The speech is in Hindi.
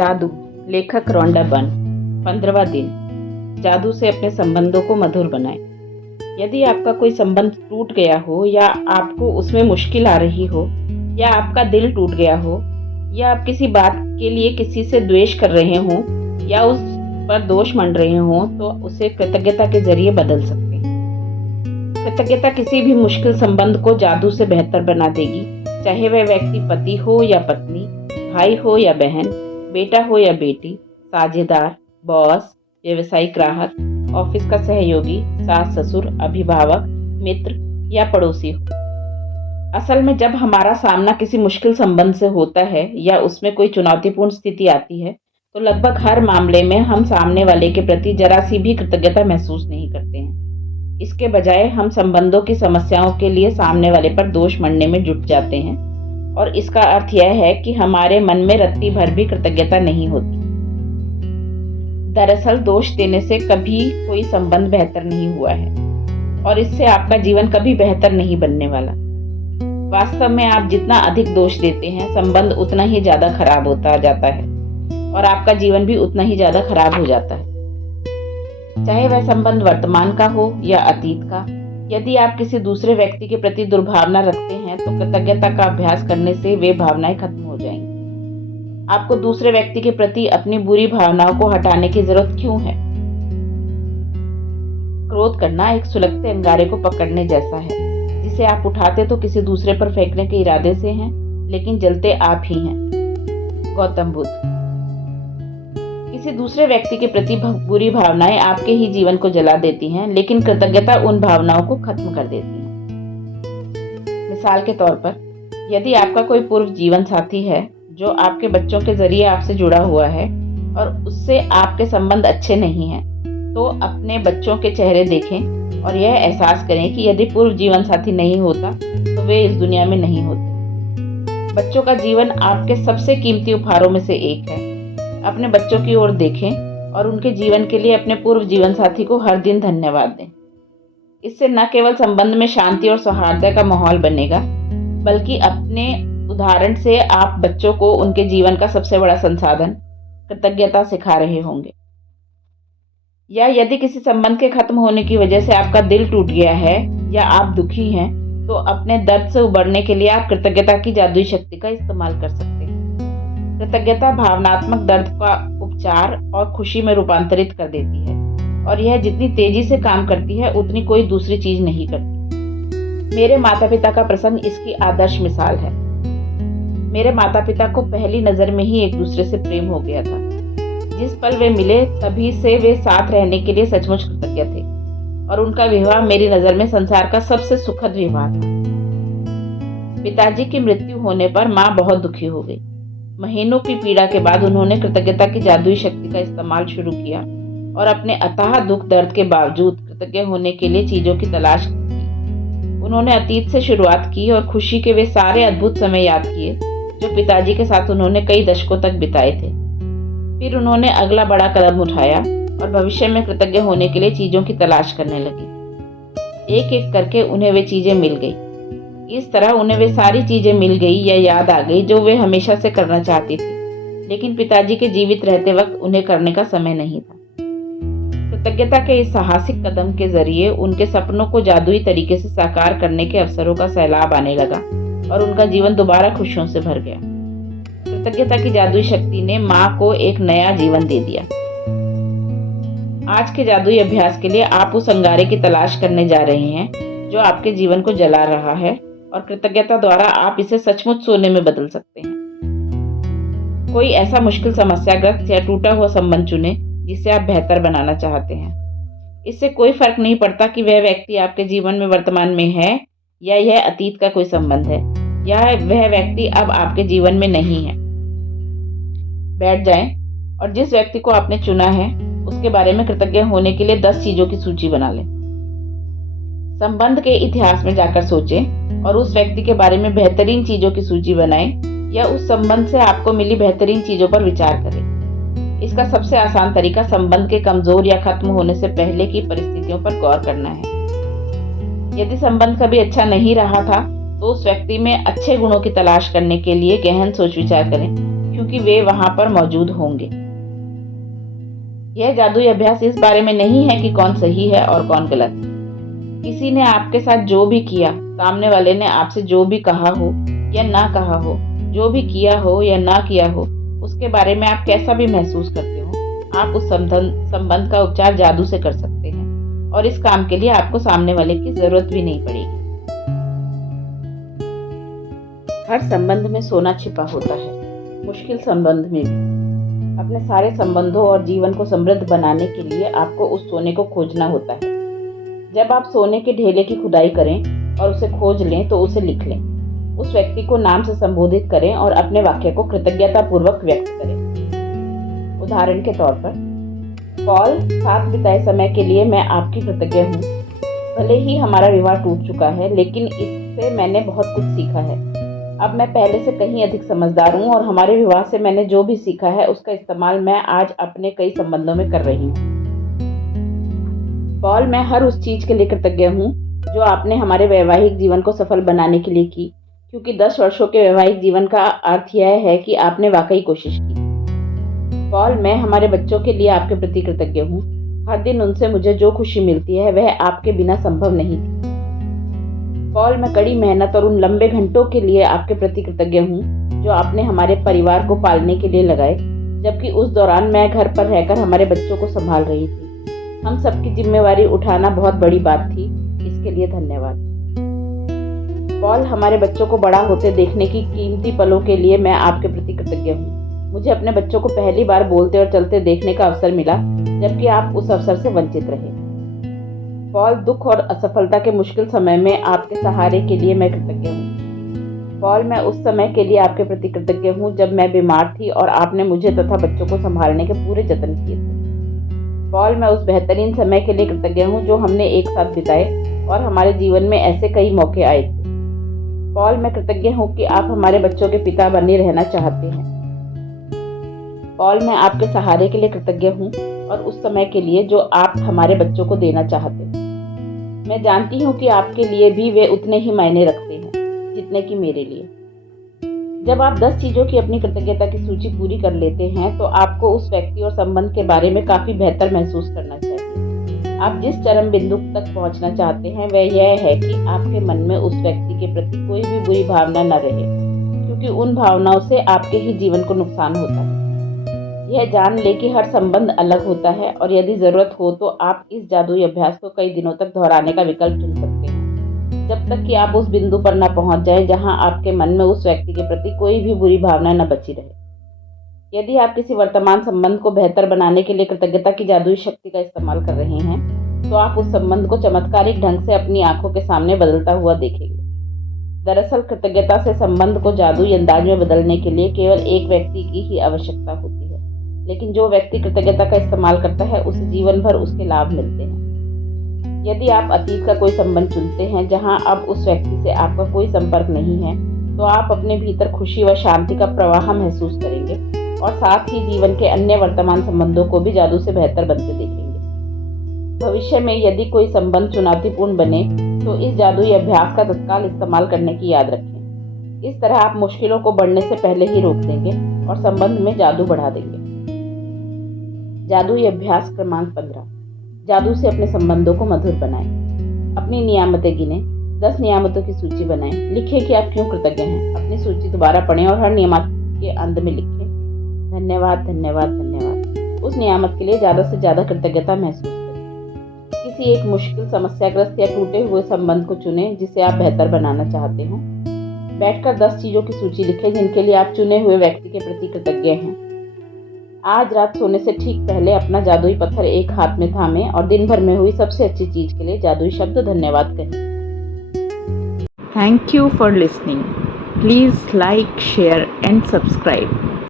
जादू, लेखक रोंडा बर्न। 15वां दिन। जादू से अपने संबंधों को मधुर बनाएं। यदि आपका कोई संबंध टूट गया हो या आपको उसमें मुश्किल आ रही हो या आपका दिल टूट गया हो या आप किसी बात के लिए किसी से द्वेष कर रहे हों या उस पर दोष मंड रहे हों, तो उसे कृतज्ञता के जरिए बदल सकते हैं। कृतज्ञता किसी भी मुश्किल संबंध को जादू से बेहतर बना देगी, चाहे वह व्यक्ति पति हो या पत्नी, भाई हो या बहन, बेटा हो या बेटी, साझेदार, बॉस, व्यावसायिक ग्राहक, ऑफिस का सहयोगी, सास ससुर, अभिभावक, मित्र या पड़ोसी हो। असल में जब हमारा सामना किसी मुश्किल संबंध से होता है या उसमें कोई चुनौतीपूर्ण स्थिति आती है, तो लगभग हर मामले में हम सामने वाले के प्रति जरा सी भी कृतज्ञता महसूस नहीं करते हैं। इसके बजाय हम संबंधों की समस्याओं के लिए सामने वाले पर दोष मढ़ने में जुट जाते हैं, और इसका अर्थ यह है कि हमारे मन में रत्ती भर भी कृतज्ञता नहीं होती। दरअसल दोष देने से कभी कोई संबंध बेहतर नहीं हुआ है और इससे आपका जीवन कभी बेहतर नहीं बनने वाला। वास्तव में आप जितना अधिक दोष देते हैं, संबंध उतना ही ज्यादा खराब होता जाता है और आपका जीवन भी उतना ही ज्यादा खराब हो जाता है, चाहे वह संबंध वर्तमान का हो या अतीत का। यदि आप किसी दूसरे व्यक्ति के प्रति दुर्भावना रखते हैं, तो कृतज्ञता का अभ्यास करने से वे भावनाएं खत्म हो जाएंगी। आपको दूसरे व्यक्ति के प्रति अपनी बुरी भावनाओं को हटाने की जरूरत क्यों है? क्रोध करना एक सुलगते अंगारे को पकड़ने जैसा है, जिसे आप उठाते तो किसी दूसरे पर फेंकने के इरादे से हैं, लेकिन जलते आप ही हैं। गौतम बुद्ध। किसी दूसरे व्यक्ति के प्रति बुरी भावनाएं आपके ही जीवन को जला देती हैं, लेकिन कृतज्ञता उन भावनाओं को खत्म कर देती है। मिसाल के तौर पर, यदि आपका कोई पूर्व जीवन साथी है जो आपके बच्चों के जरिए आपसे जुड़ा हुआ है और उससे आपके संबंध अच्छे नहीं हैं, तो अपने बच्चों के चेहरे देखें और यह एहसास करें कि यदि पूर्व जीवन साथी नहीं होता तो वे इस दुनिया में नहीं होते। बच्चों का जीवन आपके सबसे कीमती उपहारों में से एक है। अपने बच्चों की ओर देखें और उनके जीवन के लिए अपने पूर्व जीवन साथी को हर दिन धन्यवाद दें। इससे न केवल संबंध में शांति और सौहार्द का माहौल बनेगा, बल्कि अपने उदाहरण से आप बच्चों को उनके जीवन का सबसे बड़ा संसाधन कृतज्ञता सिखा रहे होंगे। या यदि किसी संबंध के खत्म होने की वजह से आपका दिल टूट गया है या आप दुखी हैं, तो अपने दर्द से उबरने के लिए आप कृतज्ञता की जादुई शक्ति का इस्तेमाल कर सकते हैं। कृतज्ञता भावनात्मक दर्द का उपचार और खुशी में रूपांतरित कर देती है, और यह जितनी तेजी से काम करती है उतनी कोई दूसरी चीज नहीं करती। मेरे माता पिता का प्रसंग इसकी आदर्श मिसाल है। मेरे माता पिता को पहली नजर में ही एक दूसरे से प्रेम हो गया था। जिस पल वे मिले तभी से वे साथ रहने के लिए सचमुच कृतज्ञ थे, और उनका विवाह मेरी नजर में संसार का सबसे सुखद विवाह था। पिताजी की मृत्यु होने पर माँ बहुत दुखी हो गई। महीनों की पीड़ा के बाद उन्होंने कृतज्ञता की जादुई शक्ति का इस्तेमाल शुरू किया और अपने अथाह दुख दर्द के बावजूद कृतज्ञ होने के लिए चीजों की तलाश की। उन्होंने अतीत से शुरुआत की और खुशी के वे सारे अद्भुत समय याद किए जो पिताजी के साथ उन्होंने कई दशकों तक बिताए थे। फिर उन्होंने अगला बड़ा कदम उठाया और भविष्य में कृतज्ञ होने के लिए चीजों की तलाश करने लगी। एक एक करके उन्हें वे चीजें मिल गई। इस तरह उन्हें वे सारी चीजें मिल गई या याद आ गई जो वे हमेशा से करना चाहती थी, लेकिन पिताजी के जीवित रहते वक्त उन्हें करने का समय नहीं था। कृतज्ञता के इस साहसिक कदम के जरिए उनके सपनों को जादुई तरीके से साकार करने के अवसरों का सैलाब आने लगा और उनका जीवन दोबारा खुशियों से भर गया। कृतज्ञता की जादुई शक्ति ने माँ को एक नया जीवन दे दिया। आज के जादुई अभ्यास के लिए आप उस अंगारे की तलाश करने जा रहे हैं जो आपके जीवन को जला रहा है, और कृतज्ञता द्वारा आप इसे सचमुच सोने में बदल सकते हैं। कोई ऐसा मुश्किल समस्याग्रस्त या टूटा हुआ संबंध चुनें जिसे आप बेहतर बनाना चाहते हैं। इससे कोई फर्क नहीं पड़ता कि वह व्यक्ति आपके जीवन में वर्तमान में है या यह अतीत का कोई संबंध है या वह व्यक्ति अब आपके जीवन में नहीं है। बैठ जाएं और जिस व्यक्ति को आपने चुना है उसके बारे में कृतज्ञ होने के लिए 10 चीजों की सूची बना लें। संबंध के इतिहास में जाकर सोचें और उस व्यक्ति के बारे में बेहतरीन चीजों की सूची बनाएं या उस संबंध से आपको मिली बेहतरीन चीजों पर विचार करें। इसका सबसे आसान तरीका संबंध के कमजोर या खत्म होने से पहले की परिस्थितियों पर गौर करना है। यदि संबंध कभी अच्छा नहीं रहा था, तो उस व्यक्ति में अच्छे गुणों की तलाश करने के लिए गहन सोच विचार करें। क्योंकि वे वहां पर मौजूद होंगे। यह जादुई अभ्यास इस बारे में नहीं है कि कौन सही है और कौन गलत। किसी ने आपके साथ जो भी किया, सामने वाले ने आपसे जो भी कहा हो या ना कहा हो, जो भी किया हो या ना किया हो, उसके बारे में आप कैसा भी महसूस करते हो, आप उस संबंध का उपचार जादू से कर सकते हैं और इस काम के लिए आपको सामने वाले की जरूरत भी नहीं पड़ेगी। हर संबंध में सोना छिपा होता है, मुश्किल संबंध में भी। अपने सारे संबंधों और जीवन को समृद्ध बनाने के लिए आपको उस सोने को खोजना होता है। जब आप सोने के ढेले की खुदाई करें और उसे खोज लें तो उसे लिख लें। उस व्यक्ति को नाम से संबोधित करें और अपने वाक्य को कृतज्ञतापूर्वक व्यक्त करें। उदाहरण के तौर पर, पॉल, साथ बिताए समय के लिए मैं आपकी कृतज्ञ हूँ। भले ही हमारा विवाह टूट चुका है, लेकिन इससे मैंने बहुत कुछ सीखा है। अब मैं पहले से कहीं अधिक समझदार हूँ और हमारे विवाह से मैंने जो भी सीखा है उसका इस्तेमाल मैं आज अपने कई संबंधों में कर रही हूँ। पॉल, मैं हर उस चीज के लिए कृतज्ञ हूँ जो आपने हमारे वैवाहिक जीवन को सफल बनाने के लिए की, क्योंकि 10 वर्षों के वैवाहिक जीवन का अर्थ यह है कि आपने वाकई कोशिश की। पॉल, मैं हमारे बच्चों के लिए आपके प्रति कृतज्ञ हूँ। हर दिन उनसे मुझे जो खुशी मिलती है वह आपके बिना संभव नहीं थी। पॉल, मैं कड़ी मेहनत और उन लंबे घंटों के लिए आपके प्रति कृतज्ञ हूँ जो आपने हमारे परिवार को पालने के लिए लगाए, जबकि उस दौरान मैं घर पर रहकर हमारे बच्चों को संभाल रही थी। हम सबकी जिम्मेवारी उठाना बहुत बड़ी बात थी, इसके लिए धन्यवाद। पॉल, हमारे बच्चों को बड़ा होते देखने की कीमती पलों के लिए मैं आपके प्रति कृतज्ञ हूँ। मुझे अपने बच्चों को पहली बार बोलते और चलते देखने का अवसर मिला, जबकि आप उस अवसर से वंचित रहे। पॉल, दुख और असफलता के मुश्किल समय में आपके सहारे के लिए मैं कृतज्ञ हूँ। पॉल, मैं उस समय के लिए आपके प्रति कृतज्ञ हूँ जब मैं बीमार थी और आपने मुझे तथा बच्चों को संभालने के पूरे जतन किए थे। पॉल, मैं उस बेहतरीन समय के लिए कृतज्ञ हूँ जो हमने एक साथ बिताए और हमारे जीवन में ऐसे कई मौके आए थे। पॉल, मैं कृतज्ञ हूँ कि आप हमारे बच्चों के पिता बने रहना चाहते हैं। पॉल, मैं आपके सहारे के लिए कृतज्ञ हूँ और उस समय के लिए जो आप हमारे बच्चों को देना चाहते हैं। मैं जानती हूँ कि आपके लिए भी वे उतने ही मायने रखते हैं जितने कि मेरे लिए। जब आप 10 चीजों की अपनी कृतज्ञता की सूची पूरी कर लेते हैं तो आपको उस व्यक्ति और संबंध के बारे में काफी बेहतर महसूस करना चाहिए। आप जिस चरम बिंदु तक पहुंचना चाहते हैं वह यह है कि आपके मन में उस व्यक्ति के प्रति कोई भी बुरी भावना न रहे, क्योंकि उन भावनाओं से आपके ही जीवन को नुकसान होता है। यह जान ले कि हर संबंध अलग होता है और यदि जरूरत हो तो आप इस जादुई अभ्यास को कई दिनों तक दोहराने का विकल्प चुन सकते हैं, जब तक कि आप उस बिंदु पर न पहुंच जाएं जहां आपके मन में उस व्यक्ति के प्रति कोई भी बुरी भावना न बची रहे। यदि आप किसी वर्तमान संबंध को बेहतर बनाने के लिए कृतज्ञता की जादुई शक्ति का इस्तेमाल कर रहे हैं, तो आप उस संबंध को चमत्कारिक ढंग से अपनी आंखों के सामने बदलता हुआ देखेंगे। दरअसल कृतज्ञता से संबंध को जादुई अंदाज में बदलने के लिए केवल एक व्यक्ति की ही आवश्यकता होती है, लेकिन जो व्यक्ति कृतज्ञता का इस्तेमाल करता है उसे जीवन भर उसके लाभ मिलते हैं। यदि आप अतीत का कोई संबंध चुनते हैं जहां अब उस व्यक्ति से आपका कोई संपर्क नहीं है, तो आप अपने भीतर खुशी व शांति का प्रवाह महसूस करेंगे और साथ ही जीवन के अन्य वर्तमान संबंधों को भी जादू से बेहतर बनते देखेंगे। भविष्य में यदि कोई संबंध चुनौतीपूर्ण बने तो इस जादुई अभ्यास का तत्काल इस्तेमाल करने की याद रखें। इस तरह आप मुश्किलों को बढ़ने से पहले ही रोक देंगे और संबंध में जादू बढ़ा देंगे। जादुई अभ्यास क्रमांक 15। जादू से अपने संबंधों को मधुर बनाएं। अपनी नियामतें गिनें। 10 नियामतों की सूची बनाएं। लिखें कि आप क्यों कृतज्ञ हैं। अपनी सूची दोबारा पढ़ें और हर नियामत के अंत में लिखें, धन्यवाद, धन्यवाद, धन्यवाद। उस नियामत के लिए ज़्यादा से ज़्यादा कृतज्ञता महसूस करें। किसी एक मुश्किल, समस्याग्रस्त या टूटे हुए संबंध को चुनें जिसे आप बेहतर बनाना चाहते हो। बैठकर 10 चीज़ों की सूची लिखें जिनके लिए आप चुने हुए व्यक्ति के प्रति कृतज्ञ हैं। आज रात सोने से ठीक पहले अपना जादुई पत्थर एक हाथ में थामें और दिन भर में हुई सबसे अच्छी चीज के लिए जादुई शब्द धन्यवाद कहें। Thank you for listening. Please like, share and subscribe.